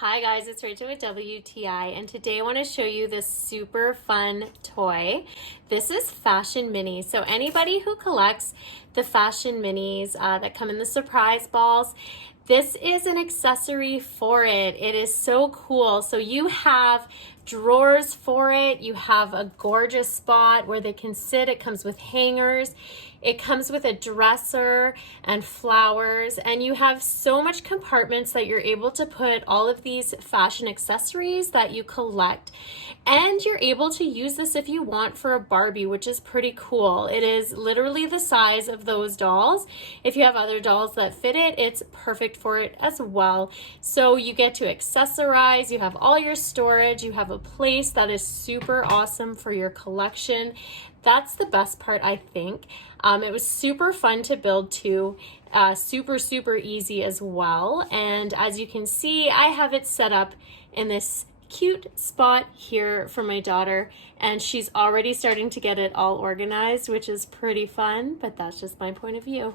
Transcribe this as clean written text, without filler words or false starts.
Hi guys, it's Rachel with WTI, and today I want to show you this super fun toy. This is Fashion Minis. So anybody who collects the Fashion Minis that come in the surprise balls, this is an accessory for it. It is so cool. So you have drawers for it. You have a gorgeous spot where they can sit. It comes with hangers. It comes with a dresser and flowers, and you have so much compartments that you're able to put all of these fashion accessories that you collect. And you're able to use this if you want for a Barbie, which is pretty cool. It is literally the size of those dolls. If you have other dolls that fit it, it's perfect for it as well. So you get to accessorize, you have all your storage, you have a place that is super awesome for your collection. That's the best part, I think. It was super fun to build too, super easy as well. And as you can see, I have it set up in this cute spot here for my daughter, and she's already starting to get it all organized, which is pretty fun, but that's just my point of view.